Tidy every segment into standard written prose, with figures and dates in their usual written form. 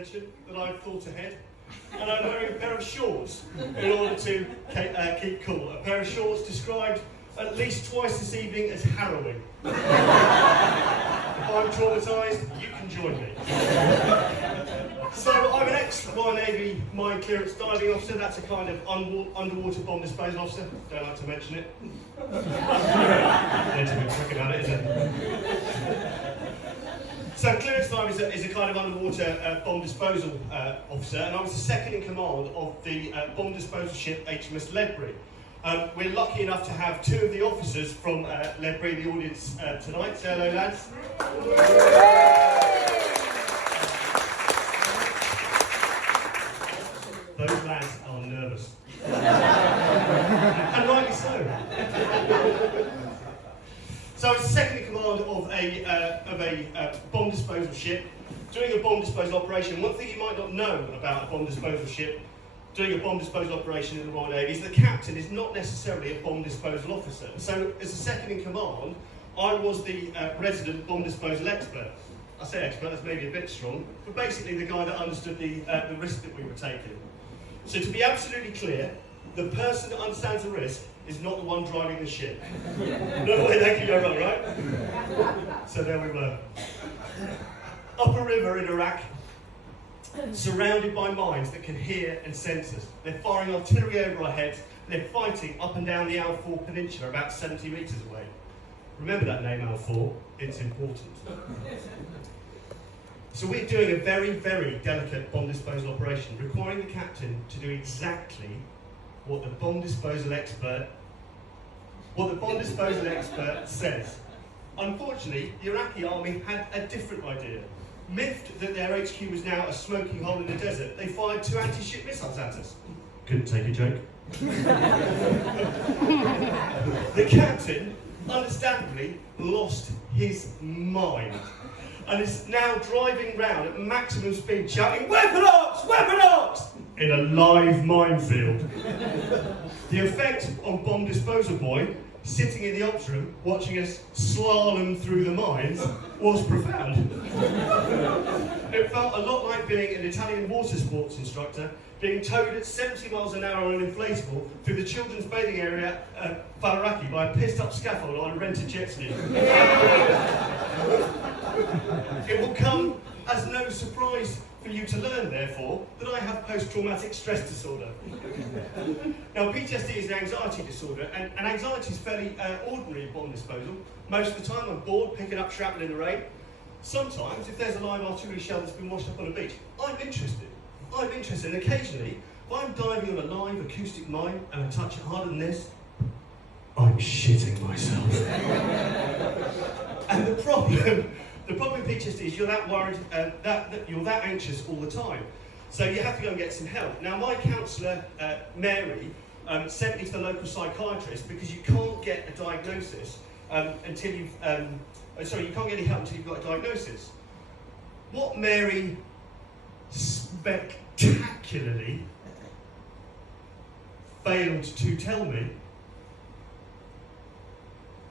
attention that I've thought ahead, and I'm wearing a pair of shorts in order to keep cool. A pair of shorts described at least twice this evening as harrowing. If I'm traumatised, you can join me. So I'm an ex-Royal Navy mine clearance diving officer. That's a kind of underwater bomb disposal officer. Don't like to mention it. There's a bit trick about it, isn't it? So clearance diver is a kind of underwater bomb disposal officer, and I was the second in command of the bomb disposal ship HMS Ledbury. We're lucky enough to have two of the officers from Ledbury in the audience tonight. Say hello, lads. Those lads are nervous. And rightly so. So I was second in command of a bomb disposal ship, doing a bomb disposal operation. One thing you might not know about a bomb disposal ship doing a bomb disposal operation in the Royal Navy is the captain is not necessarily a bomb disposal officer. So as a second in command, I was the resident bomb disposal expert. I say expert, that's maybe a bit strong, but basically the guy that understood the risk that we were taking. So to be absolutely clear, the person that understands the risk is not the one driving the ship. No way that can go wrong, right? So there we were. Up a river in Iraq, surrounded by mines that can hear and sense us. They're firing artillery over our heads, and they're fighting up and down the Al4 Peninsula, about 70 metres away. Remember that name, Al4, it's important. So we're doing a very, very delicate bomb disposal operation, requiring the captain to do exactly what the bomb disposal expert says. Unfortunately, the Iraqi army had a different idea. Miffed that their HQ was now a smoking hole in the desert, they fired 2 anti-ship missiles at us. Couldn't take a joke. The captain, understandably, lost his mind and is now driving round at maximum speed shouting, "Weapon arcs! Weapon arcs!" in a live minefield. The effect on Bomb Disposal Boy, sitting in the ops room, watching us slalom through the mines, was profound. It felt a lot like being an Italian water sports instructor being towed at 70 miles an hour on an inflatable through the children's bathing area at Falaraki by a pissed up scaffold on a rented jet ski. It will come as no surprise for you to learn, therefore, that I have post-traumatic stress disorder. Now, PTSD is an anxiety disorder, and anxiety is fairly ordinary in bomb disposal. Most of the time, I'm bored picking up shrapnel in the rain. Sometimes, if there's a live artillery shell that's been washed up on a beach, I'm interested. And occasionally, if I'm diving on a live acoustic mine and I touch it harder than this, I'm shitting myself. And the problem with PTSD is you're that worried, you're that anxious all the time. So you have to go and get some help. Now, my counsellor, Mary, sent me to the local psychiatrist because you can't get a diagnosis until you've, you can't get any help until you've got a diagnosis. What Mary spectacularly failed to tell me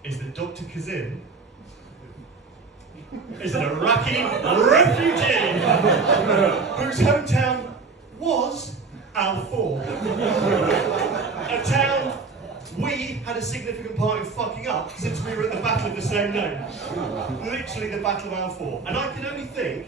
is that Dr. Kazim is an Iraqi refugee whose hometown was Al4, a town we had a significant part in fucking up since we were at the battle of the same name. Literally the Battle of Al4. And I can only think,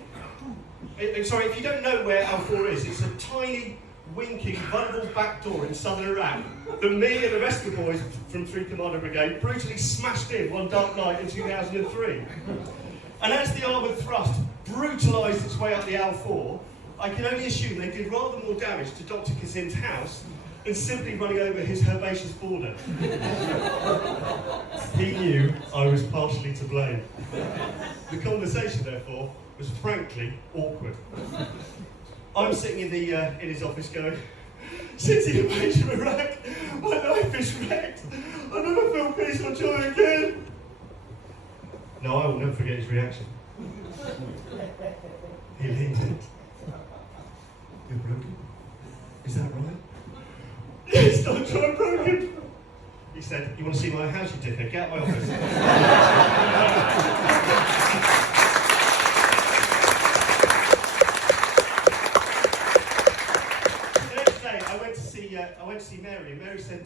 sorry, if you don't know where Al4 is, it's a tiny, winking, vulnerable back door in southern Iraq that me and the rest of the boys from 3 Commander Brigade brutally smashed in one dark night in 2003. And as the armoured thrust brutalised its way up the Al4, I can only assume they did rather more damage to Dr. Kazim's house than simply running over his herbaceous border. He knew I was partially to blame. The conversation, therefore, was frankly awkward. I'm sitting in his office going, "Since the invasion of Iraq, my life is wrecked. I never felt peace or joy again." No, I will never forget his reaction. He leaned in. "You're broken? Is that right?" "Yes, Doctor, I'm broken." He said, "You want to see my house, you dickhead? Get out of my office." I went to see Mary, and Mary said,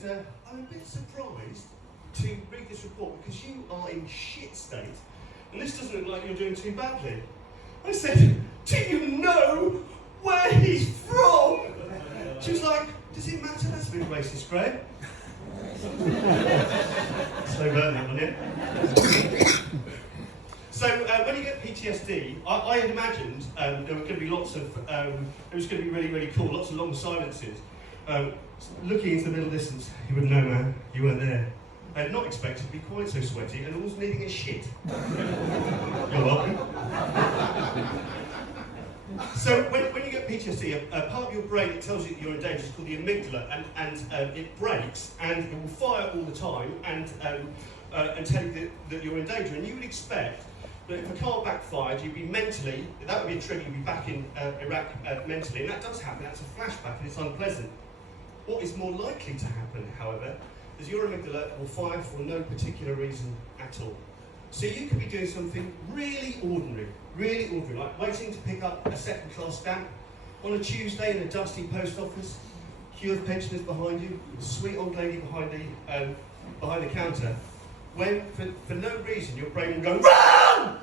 I'm a bit surprised to read this report because you are in shit state, and this doesn't look like you're doing too badly. I said, do you know where he's from? She was like, does it matter? That's a bit racist, Graham. So burn that one, yeah? So when you get PTSD, I had imagined there were going to be lots of, it was going to be really, really cool, lots of long silences. Looking into the middle distance, you wouldn't know, man, you weren't there. I had not expected to be quite so sweaty and almost needing a shit. You're welcome. So when you get PTSD, a part of your brain that tells you that you're in danger is called the amygdala, and it breaks and it will fire all the time and tell you that you're in danger. And you would expect that if a car backfired, you'd be mentally, that would be a trigger, you'd be back in Iraq mentally, and that does happen, that's a flashback and it's unpleasant. What is more likely to happen, however, is your amygdala will fire for no particular reason at all. So you could be doing something really ordinary, like waiting to pick up a second-class stamp on a Tuesday in a dusty post office, queue of pensioners behind you, a sweet old lady behind the counter, when, for no reason, your brain will go, RUN!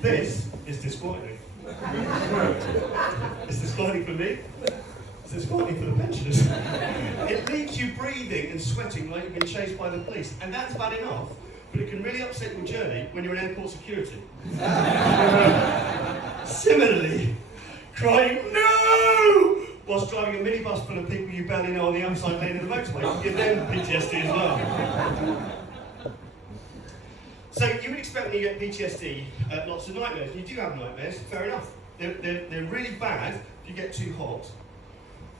This is disquieting. It's disquieting for me. It's disquieting for the pensioners. It leaves you breathing and sweating like you've been chased by the police, and that's bad enough, but it can really upset your journey when you're in airport security. Similarly, crying "no" whilst driving a minibus full of people you barely know on the outside lane of the motorway can give them PTSD as well. So you would expect when you get PTSD, lots of nightmares. And you do have nightmares, fair enough. They're really bad if you get too hot.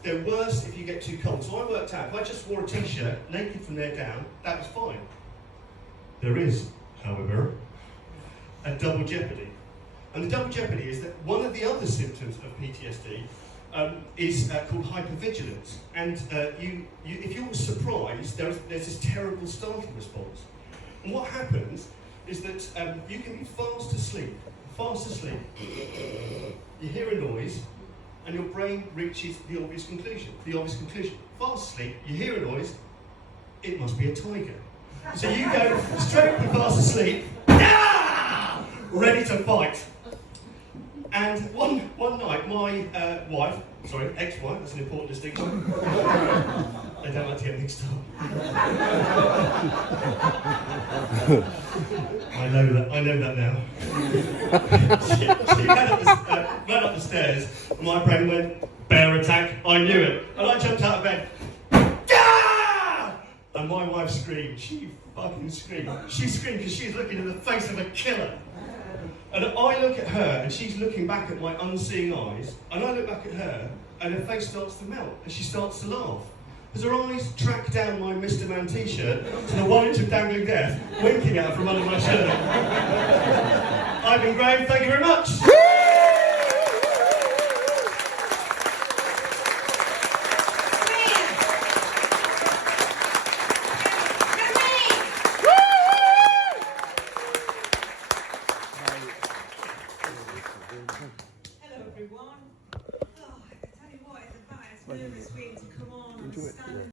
They're worse if you get too cold. So I worked out, if I just wore a t-shirt, naked from there down, that was fine. There is, however, a double jeopardy. And the double jeopardy is that one of the other symptoms of PTSD is called hypervigilance. And if you're surprised, there's this terrible startle response. And what happens is that you can be fast asleep. You hear a noise, and your brain reaches the obvious conclusion. Fast asleep, you hear a noise, it must be a tiger. So you go straight from fast asleep, ready to fight. And one night, my ex-wife, that's an important distinction. They don't like to get mixed up. I know that now. she ran up the stairs, and my brain went, bear attack, I knew it. And I jumped out of bed. And my wife screamed. She fucking screamed. She screamed because she's looking in the face of a killer. And I look at her, and she's looking back at my unseeing eyes, and I look back at her, and her face starts to melt, and she starts to laugh. As her eyes track down my Mr. Man t-shirt to the 1 inch of dangling death, winking out from under my shirt. I've been Graham, thank you very much. Hello everyone. Oh, I tell you what, it's about as nervous being to come on and stand